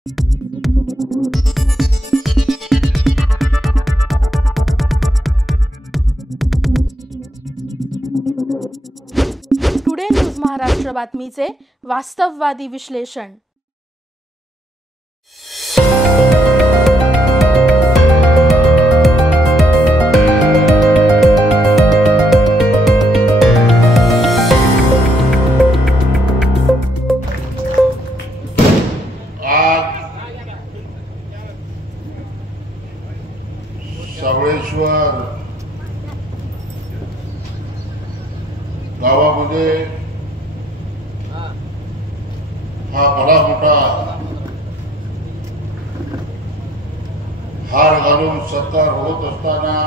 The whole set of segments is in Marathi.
टुडे न्यूज महाराष्ट्र बातमीचे वास्तववादी विश्लेषण। सावळेश्वर गावामध्ये हा बडा मोठा हार घालून सत्कार होत असताना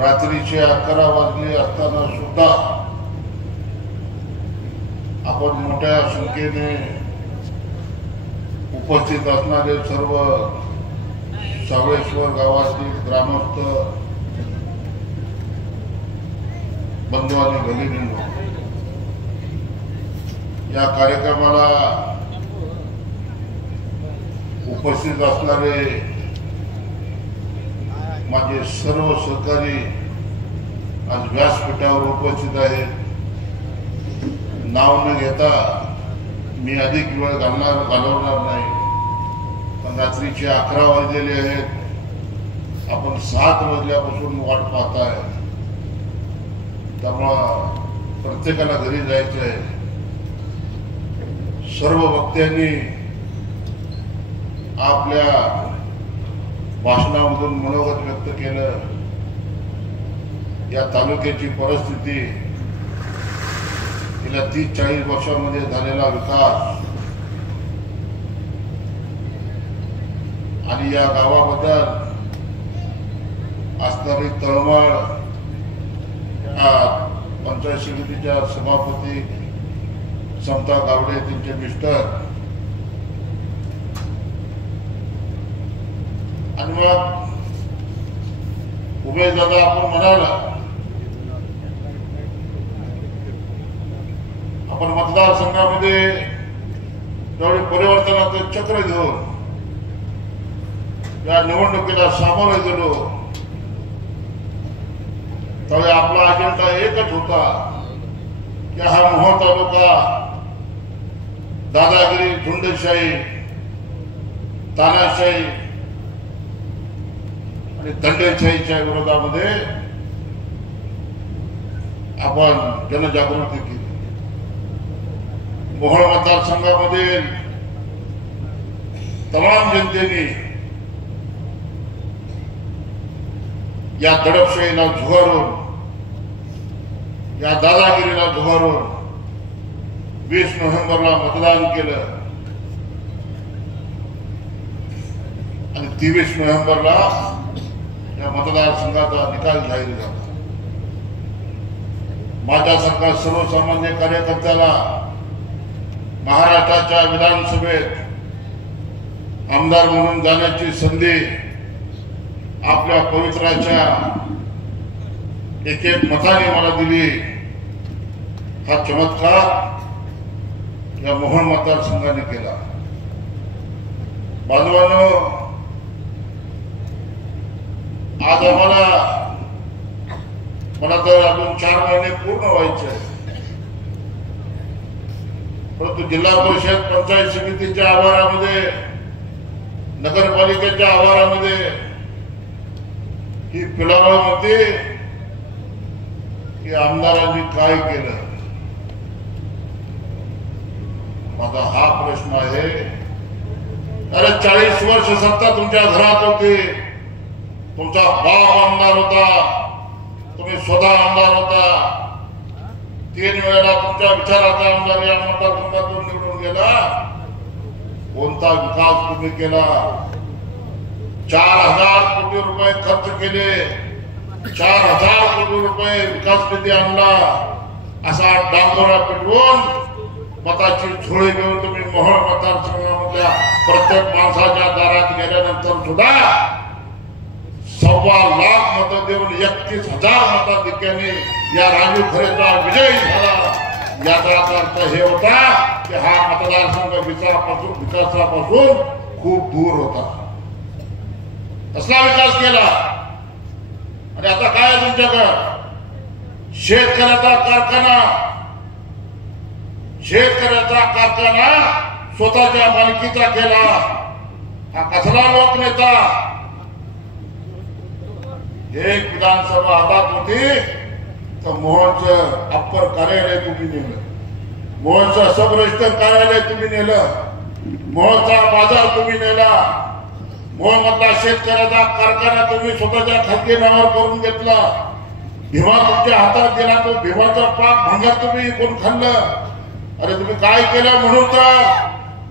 रात्रीचे 11 वाजले असताना सुद्धा आपण मोठ्या संख्येने उपस्थित असणारे सर्व सावळेश्वर गावातील ग्रामस्थ बंधू आणि भगिनींनो, या कार्यक्रमाला उपस्थित असणारे माझे सर्व सहकारी आज व्यासपीठावर उपस्थित आहेत। नाव न घेता मी अधिक वेळ घालवणार नाही, पण रात्रीचे 11 वाजलेले आहेत। आपण 7 वाजल्यापासून वाट पाहताय, त्यामुळे प्रत्येकाला घरी जायचं आहे। सर्व वक्त्यांनी आपल्या भाषणामधून मनोगत व्यक्त केलं। या तालुक्याची परिस्थिती, गेल्या 30-40 वर्षांमध्ये झालेला विकास आणि या गावाबद्दल असणारी तळमळ, पंचायत समितीच्या सभापती समता गावडे, त्यांचे मिस्टर, आणि मग उमेश दादा आपण म्हणाला, आपण मतदारसंघामध्ये ज्यावेळी परिवर्तनाचं चक्र घेऊन या निवडणुकीला सामोरे गेलो, त्यावेळी आपला अजेंडा एकच होता की हा मोहोळ तालुका दादागिरी, झुंडशाही, तानाशाही आणि दंडेशाहीच्या विरोधामध्ये आपण जनजागृती केली। मोहोळ मतदारसंघामध्ये तमाम जनतेने या दडपशाहीला झुगारून, या दादागिरीला झुगारून 20 नोव्हेंबरला मतदान केलं आणि 23 नोव्हेंबरला या मतदारसंघाचा निकाल जाहीर झाला। माझ्यासारखा सर्वसामान्य कार्यकर्त्याला महाराष्ट्राच्या विधानसभेत आमदार म्हणून जाण्याची संधी आपल्या पवित्राच्या एक मताने मला दिली। हा चमत्कार या मोहोळ मतदारसंघाने केला। बांधवांनो, आज मला तर अजून 4 महिने पूर्ण व्हायचे, परंतु जिल्हा परिषद, पंचायत समितीच्या आवारामध्ये, नगरपालिकेच्या आवारामध्ये ही पिलावळ होती की आमदारांनी काय केलं। माझा हा प्रश्न आहे, अरे 40 वर्ष सत्ता तुमच्या घरात होती, तुमचा बाप आमदार होता, तुम्ही स्वतः आमदार होता, 3 वेळेला तुमच्या विचाराचा आमदार या मतदारसंघातून निवडून गेला। कोणता विकास तुम्ही केला? 4000 कोटी रुपये खर्च केले, 4000 कोटी रुपये विकास निधी आणला, असा डांगोरा पेटवून मताची झोळी घेऊन तुम्ही मोहोळ मतदारसंघामधल्या प्रत्येक माणसाच्या दारात गेल्यानंतर सुद्धा 1.25 लाख मतं देऊन 31,000 मताधिक्याने या राजू खरेचा विजय झाला। याचा अर्थ हे होता की हा मतदारसंघ विकासापासून खूप दूर होता. असला विकास केला. आणि आता काय तुमच्याकडं शेतकऱ्याचा कारखाना स्वतःच्या मालकीचा केला. हा कसला लोकनेता. एक विधानसभा हातात होती तर मोहनचं अप्पर कार्यालय तुम्ही नेलं, मोहनचं सब रजिस्टर कार्यालय तुम्ही नेलं, मोहनचा बाजार तुम्ही नेला, मोहनमधला शेतकऱ्याचा कारखाना तुम्ही स्वतःच्या खाजगी नावावर करून घेतला. भीमा तुमच्या हातात गेला, तो भीमाचा पाक भंगार तुम्ही कोण खाल्लं. अरे तुम्ही काय केलं म्हणून तर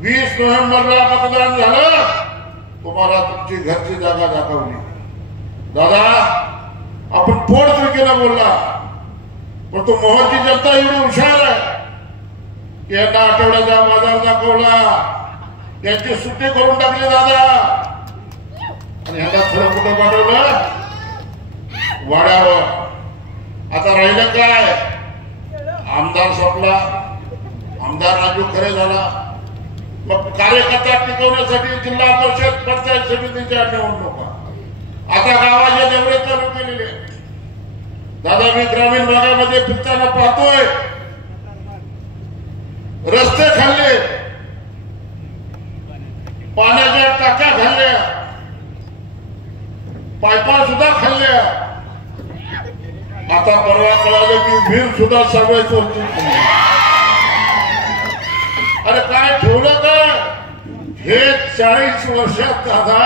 20 नोव्हेंबरला मतदान झालं, तुम्हाला तुमची घरची जागा दाखवली. दादा आपण पोट चुकीला बोलला, पण तो मोहनची जनता एवढी हुशार आहे की यांना आठवड्याचा बाजार दाखवला, त्यांची सुट्टी करून टाकली दादा. आणि ह्याला थोडं कुठं पाठवलं वाड्यावर. आता राहिलं काय, आमदार संपला, आमदार राजू खरे झाला. मग कार्यकर्ता टिकवण्यासाठी जिल्हा परिषद पंचायत समितीच्या निवडणुका आता गावाच्या जेवढे चालू केलेले. दादा मी ग्रामीण भागामध्ये फिरताना पाहतोय, रस्ते खाल्ले, पाण्याच्या टाक्या खाल्ल्या, पायपा सुद्धा खाल्ल्या. आता परवा कळालं की विहीर सुद्धा सगळे चोरतून. अरे काय ठेवलं काय हे 40 वर्षात दादा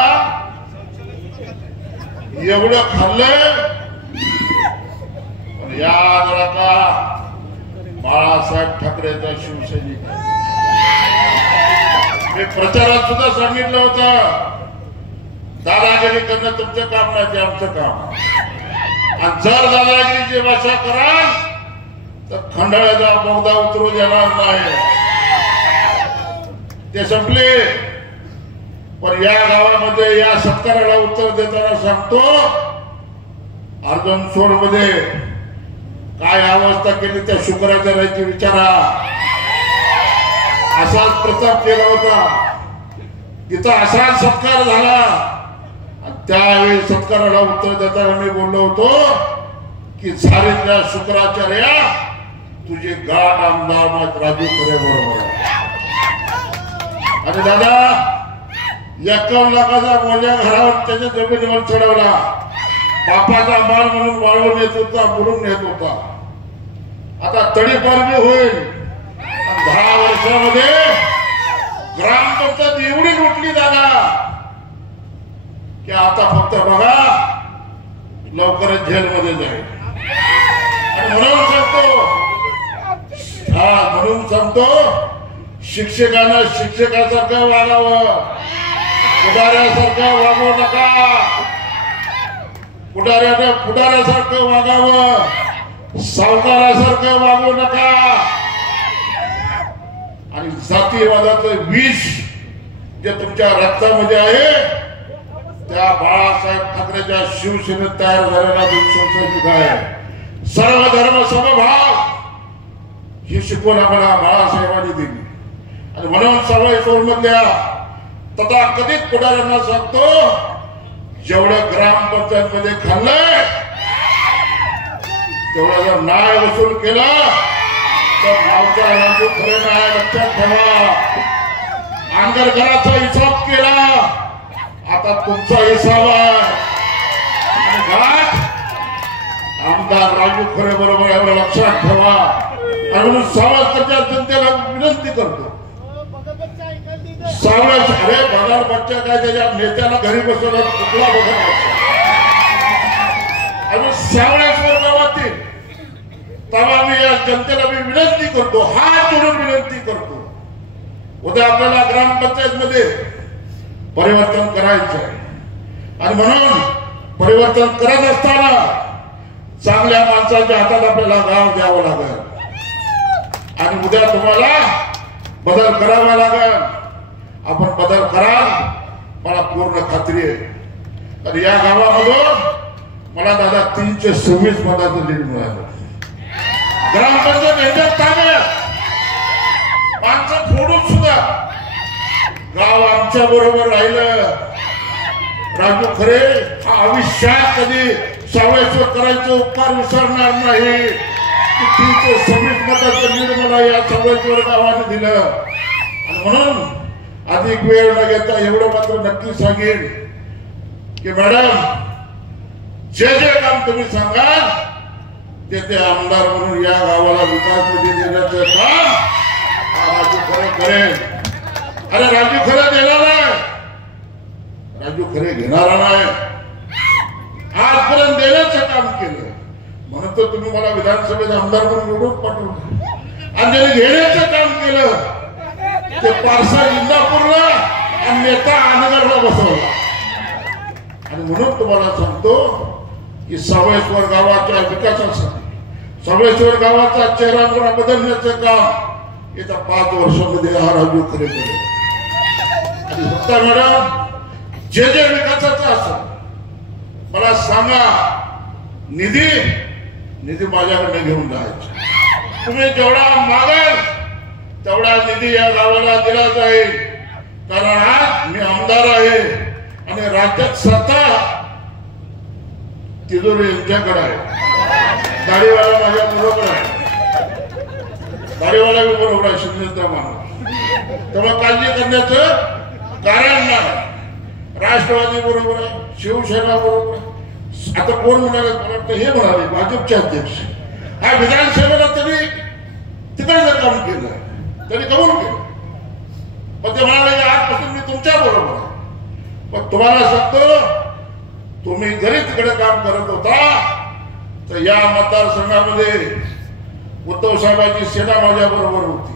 एवढं खाल्लं. पण याद राखा बाळासाहेब ठाकरेचा शिवसैनिक. मी प्रचारात सुद्धा सांगितलं होतं दादागिरी करणं तुमचं काम नाही, ते आमचं काम. आणि जर दादागिरीची भाषा कराल तर खंडाळ्याचा बोगदा उतरू देणार नाही. ते संपले. पण या गावामध्ये या सत्काराला उत्तर देताना सांगतो, अर्जुनसोड मध्ये काय अवस्था केली त्या शुक्राच्या राहायची विचारा. असाच प्रताप केला होता, तिथं असाच सत्कार झाला. त्यावेळी सत्काराला उत्तर देताना मी बोललो होतो की झारीतल्या शुक्राचार्या तुझी गाठ आमदार राजू खरे बरोबर. आणि दादा 51 लाखाचा मोठ्या घरावर त्याच्या जमिनीवर चढवला. बापाचा माल म्हणून वाळवून येत होता, बुडून येत होता. आता तडीपारवी होईल. 10 वर्षामध्ये ग्रामपंचायत एवढी लुटली दादा की आता फक्त बघा लवकरच जेलमध्ये जाईल. आणि म्हणून सांगतो शिक्षकांना शिक्षकासारखं वागावं, पुढाऱ्यासारखं वागवू नका. पुढाऱ्यासारखं वागावं, सावकारासारखं वागवू नका. आणि जातीवादाचं विष जे तुमच्या रक्तामध्ये आहे त्या बाळासाहेब ठाकरेच्या शिवसेनेत तयार झालेला शिवसैनिक आहे. सर्व धर्म समभाव ही शिकवण आम्हाला बाळासाहेबांनी दिली. आणि म्हणून सवय सोडमधल्या तथाकथित पुढाऱ्यांना सांगतो, जेवढं ग्रामपंचायत मध्ये खाल्लंय तेवढं जर न्याय वसूल केला तर नावचा राजू खरे नाही. लक्षात ठेवा. आंगरकरांचा हिसाब केला, आता तुमचा हिसाब आहे. आमदार राजू खरे बरोबर एवढं लक्षात ठेवा. आणि म्हणून सावरकरच्या जनतेला विनंती करतो, सावरकर अरे बघार बच्चा काय त्याच्या नेत्याला घरी बसवला कुठला बघा. आणि सावळेश्वर गावातील तेव्हा मी या जनतेला मी विनंती करतो, हात जोडून विनंती करतो, उद्या आपल्याला ग्रामपंचायत मध्ये परिवर्तन करायचं आहे. आणि म्हणून परिवर्तन करत असताना चांगल्या माणसाच्या हातात आपल्याला गाव द्यावं लागेल. आणि उद्या तुम्हाला बदल करावा लागेल. आपण बदल कराल मला पूर्ण खात्री आहे. तर या गावामधून मला दादा 326 मताचं लीड मिळालं. ग्रामपंचायत ह्याच्यात ताब्यात माणसं फोडून सुद्धा गाव आमच्या बरोबर राहिलं. राजू खरे हा आयुष्यात कधी सावळेश्वर करायचं उपकार विसरणार नाही. किती 26 मताचं लीड मला या सावळेश्वर गावाने दिलं. आणि म्हणून अधिक वेळ न घेता एवढं मात्र नक्की सांगेन की मॅडम जे जे काम तुम्ही सांगाल ते आमदार म्हणून या गावाला विकास निधी देण्याचं काम राजू खरे करेल. अरे राजू खरे देणार आहे, राजू खरे घेणारा नाही. आजपर्यंत देण्याचं काम केलं म्हणून तर तुम्ही मला विधानसभेत आमदार म्हणून निवडून पाठवलं. आणि ज्यांनी घेण्याचं काम केलं ते पारसा इंदापूरला आणि नेता अनगरला बसवला. आणि म्हणून तुम्हाला सांगतो की सावळेश्वर गावाच्या विकासासाठी सावळेश्वर गावाचा चेहरा बदलण्याचं काम येत्या 5 वर्षांमध्ये हा राजू खरे करेल. आणि सत्ता मॅडम जे जे विकासाचं असेल मला सांगा. निधी माझ्याकडे घेऊन जायचा. तुम्ही जेवढा मागाल तेवढा निधी या गावाला दिला जाईल. कारण आज मी आमदार आहे आणि राज्यात सत्ता तिजोरी यांच्याकडे आहे. दाढीवाला माझ्या बरोबर आहे, दाढीवाला मी बरोबर आहे शिंदेचा माणूस. तेव्हा काळजी करण्याचं कारण नाही. राष्ट्रवादी बरोबर आहे, शिवसेना बरोबर आहे. आता कोण म्हणाले मला वाटतं हे म्हणाले भाजपचे अध्यक्ष हा विधानसभेला त्यांनी तिकडचं काम केलं, त्यांनी कबूल केलं. पण ते म्हणाले की आजपासून मी तुमच्या बरोबर आहे. पण तुम्हाला सांगतो तुम्ही जरी तिकडे काम करत होता तर या मतदारसंघामध्ये उद्धव साहेबांची सेना माझ्या बरोबर होती,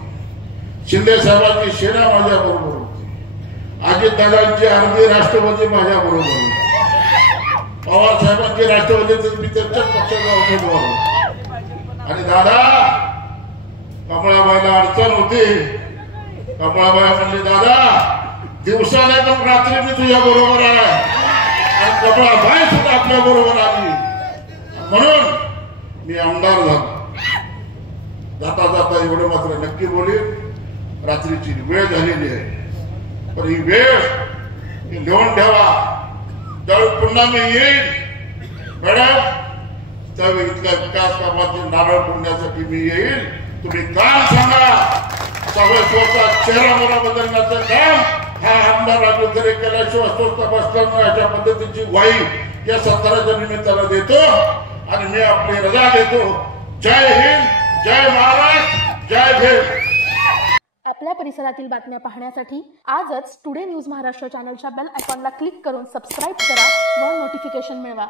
शिंदे साहेबांची सेना माझ्या बरोबर होती, अजितदादांची अर्धी राष्ट्रवादी माझ्या बरोबर होती, पवार साहेबांची राष्ट्रवादीचे मी त्यांच्याच पक्षाचा उमेदवार होतो. आणि दादा कमळाबाईला अडचण होती. कमळाबाई म्हणली दादा दिवसा नाही पण रात्री मी तुझ्या बरोबर आहे. आणि कमळाबाई सुद्धा आपल्या बरोबर आली. म्हणून मी आमदार झालो. जाता जाता एवढं मात्र नक्की बोलेन, रात्रीची वेळ झालेली आहे पण ही वेळ लिहून ठेवा. त्यावेळी पुन्हा मी येईल मॅडम, त्यावेळी इथल्या विकास कामाचे नारळ फोडण्यासाठी मी येईल. तुम्ही काम सांगा. सावळेश्वरचा चेहरा मोहरा बदलण्याचं काम हा आमदार राजू खरे केल्याशिवाय स्वस्त बसताना अशा पद्धतीची ग्वाही या सत्काराच्या निमित्तानं देतो. आणि मी आपली रजा घेतो. जय हिंद, जय महाराष्ट्र, जय भीम. आपल्या परिसरातील बातम्या पाहण्यासाठी आजच टुडे न्यूज महाराष्ट्र चॅनलच्या बेल आयकॉनला क्लिक करून सबस्क्राईब करा व नोटिफिकेशन मिळवा.